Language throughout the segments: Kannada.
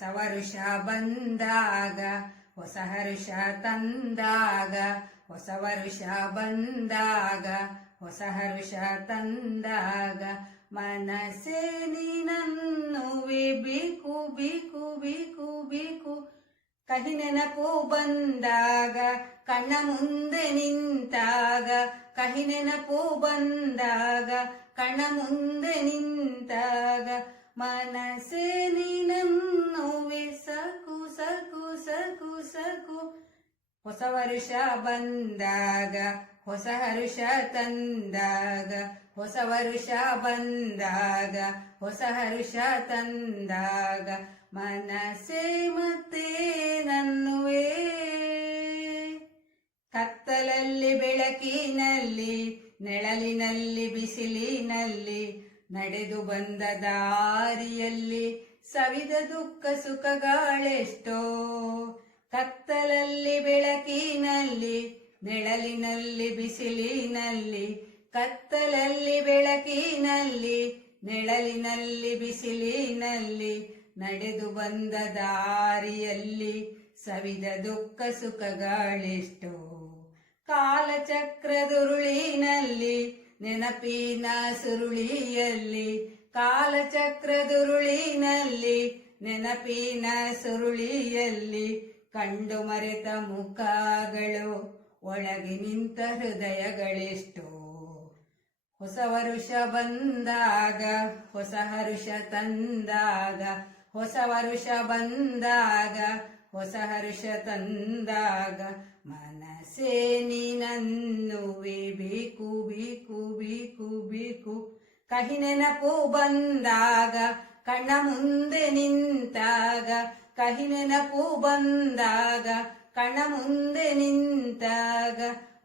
ಹೊಸ ವರುಷ ಬಂದಾಗ ಹೊಸ ಹರುಷ ತಂದಾಗ, ಹೊಸ ವರುಷ ಬಂದಾಗ ಹೊಸ ಹರುಷ ತಂದಾಗ, ಮನಸ್ಸೇ ನೀನನ್ನುವೆ ಬೇಕು ಬೇಕು ಬೇಕು ಬೇಕು. ಕಹಿ ನೆನಪು ಬಂದಾಗ ಕಣ್ಣ ಮುಂದೆ ನಿಂತಾಗ, ಕಹಿ ನೆನಪು ಬಂದಾಗ ಕಣ್ಣ ಮುಂದೆ ನಿಂತಾಗ, ಮನಸ್ಸೇ ನೀನನ್ನುವೆ ಸಾಕು ಸಾಕು ಸಾಕು ಸಾಕು. ಹೊಸ ವರುಷ ಬಂದಾಗ ಹೊಸ ಹರುಷ ತಂದಾಗ, ಹೊಸ ವರುಷ ಬಂದಾಗ ಹೊಸ ಹರುಷ ತಂದಾಗ, ಮನಸ್ಸೇ ಮತ್ತೆ ನನ್ನುವೆ. ಕತ್ತಲಲ್ಲಿ ಬೆಳಕಿನಲ್ಲಿ, ನೆಳಲಿನಲ್ಲಿ ಬಿಸಿಲಿನಲ್ಲಿ, ನಡೆದು ಬಂದ ದಾರಿಯಲ್ಲಿ ಸವಿದ ದುಃಖ ಸುಖಗಳೆಷ್ಟೋ. ಕತ್ತಲಲ್ಲಿ ಬೆಳಕಿನಲ್ಲಿ, ನೆಳಲಿನಲ್ಲಿ ಬಿಸಿಲಿನಲ್ಲಿ, ಕತ್ತಲಲ್ಲಿ ಬೆಳಕಿನಲ್ಲಿ, ನೆಳಲಿನಲ್ಲಿ ಬಿಸಿಲಿನಲ್ಲಿ, ನಡೆದು ಬಂದ ದಾರಿಯಲ್ಲಿ ಸವಿದ ದುಃಖ ಸುಖಗಳೆಷ್ಟೋ. ಕಾಲಚಕ್ರದುರುಳಿನಲ್ಲಿ ನೆನಪಿನ ಸುರುಳಿಯಲ್ಲಿ, ಕಾಲಚಕ್ರದುರುಳಿನಲ್ಲಿ ನೆನಪಿನ ಸುರುಳಿಯಲ್ಲಿ, ಕಂಡು ಮರೆತ ಮುಖಗಳು ಒಳಗೆ ನಿಂತ ಹೃದಯಗಳೆಷ್ಟೋ. ಹೊಸ ವರುಷ ಬಂದಾಗ ಹೊಸ ಹರುಷ ತಂದಾಗ, ಹೊಸ ವರುಷ ಬಂದಾಗ ಹೊಸ ಹರುಷ ತಂದಾಗ, ಮನಸ್ಸೇ ನೀನನ್ನುವೆ ಬೇಕು ಬೇಕು ಬೇಕು ಬೇಕು. ಕಹಿ ನೆನಪು ಬಂದಾಗ ಕಣ್ಣ ಮುಂದೆ ನಿಂತಾಗ, ಕಹಿ ನೆನಪು ಬಂದಾಗ ಕಣ್ಣ ಮುಂದೆ ನಿಂತಾಗ,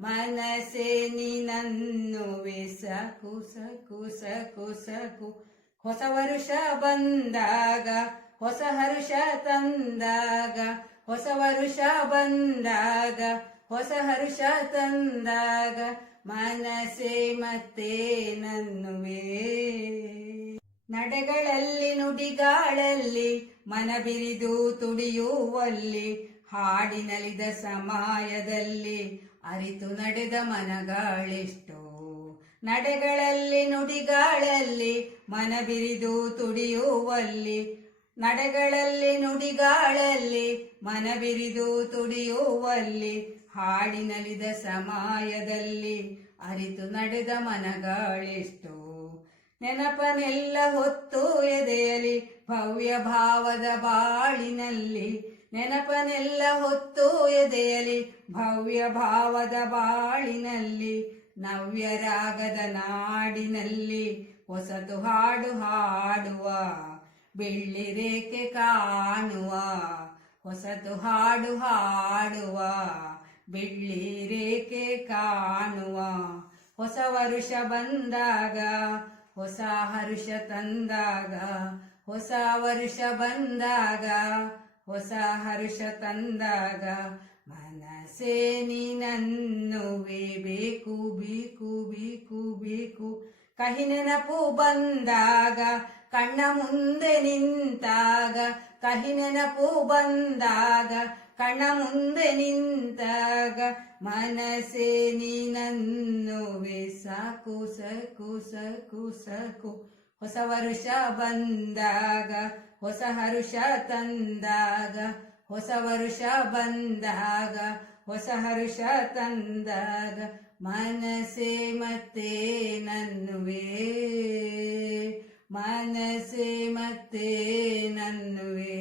ಮನಸ್ಸೇ ನೀನನ್ನುವೆ ಸಾಕು ಸಾಕು ಸಾಕು ಸಾಕು. ಹೊಸ ವರುಷ ಬಂದಾಗ ಹೊಸ ಹರುಷ ತಂದಾಗ, ಹೊಸ ವರುಷ ಬಂದಾಗ ಹೊಸ ಹರುಷ ತಂದಾಗ, ಮನಸ್ಸೇ ಮತ್ತೆ ನನ್ನುವೆ. ನಡೆಗಳಲ್ಲಿ ನುಡಿಗಾಳಲ್ಲಿ ಮನ ಬಿರಿದು ತುಡಿಯುವಲ್ಲಿ, ಹಾಡಿನಲಿದ ಸಮಯದಲ್ಲಿ ಅರಿತು ನಡೆದ ಮನಗಳೆಷ್ಟೋ. ನಡೆಗಳಲ್ಲಿ ನುಡಿಗಾಳಲ್ಲಿ ಮನ ಬಿರಿದು ತುಡಿಯುವಲ್ಲಿ, ನಡೆಗಳಲ್ಲಿ ನುಡಿಗಾಳಲ್ಲಿ ಮನ ಬಿರಿದು ತುಡಿಯುವಲ್ಲಿ, ಹಾಡಿನಲಿದ ಸಮಯದಲ್ಲಿ ಅರಿತು ನಡೆದ ಮನಗಳೆಷ್ಟೋ. ನೆನಪನೆಲ್ಲ ಹೊತ್ತು ಎದೆಯಲಿ ಭವ್ಯ ಭಾವದ ಬಾಳಿನಲ್ಲಿ, ನೆನಪನೆಲ್ಲ ಹೊತ್ತು ಎದೆಯಲಿ ಭವ್ಯ ಭಾವದ ಬಾಳಿನಲ್ಲಿ, ನವ್ಯ ರಾಗದ ನಾಡಿನಲ್ಲಿ ಹೊಸತು ಹಾಡು ಹಾಡುವ, ಬೆಳ್ಳಿ ರೇಖೆ ಕಾಣುವ, ಹೊಸತು ಹಾಡು ಹಾಡುವ, ಬೆಳ್ಳಿ ರೇಖೆ ಕಾಣುವ. ಹೊಸ ವರುಷ ಬಂದಾಗ ಹೊಸ ಹರುಷ ತಂದಾಗ, ಹೊಸ ವರುಷ ಬಂದಾಗ ಹೊಸ ಹರುಷ ತಂದಾಗ, ಮನಸ್ಸೇ ನೀನನ್ನುವೆ ಬೇಕು ಬೇಕು ಬೇಕು ಬೇಕು. ಕಹಿ ನೆನಪು ಬಂದಾಗ ಕಣ್ಣ ಮುಂದೆ ನಿಂತಾಗ, ಕಹಿ ನೆನಪು ಬಂದಾಗ ಕಣ್ಣ ಮುಂದೆ ನಿಂತಾಗ, ಮನಸ್ಸೇ ನೀನನ್ನುವೆ ಸಾಕು ಸಾಕು ಸಾಕು ಸಾಕು. ಹೊಸ ವರುಷ ಬಂದಾಗ ಹೊಸ ಹರುಷ ತಂದಾಗ, ಹೊಸ ವರುಷ ಬಂದಾಗ ಹೊಸ ಹರುಷ ತಂದಾಗ, ಮನಸ್ಸೇ ಮತ್ತೆ ನನ್ನುವೆ, ಮನಸ್ಸೇ ಮತ್ತೆ ನನ್ನುವೆ.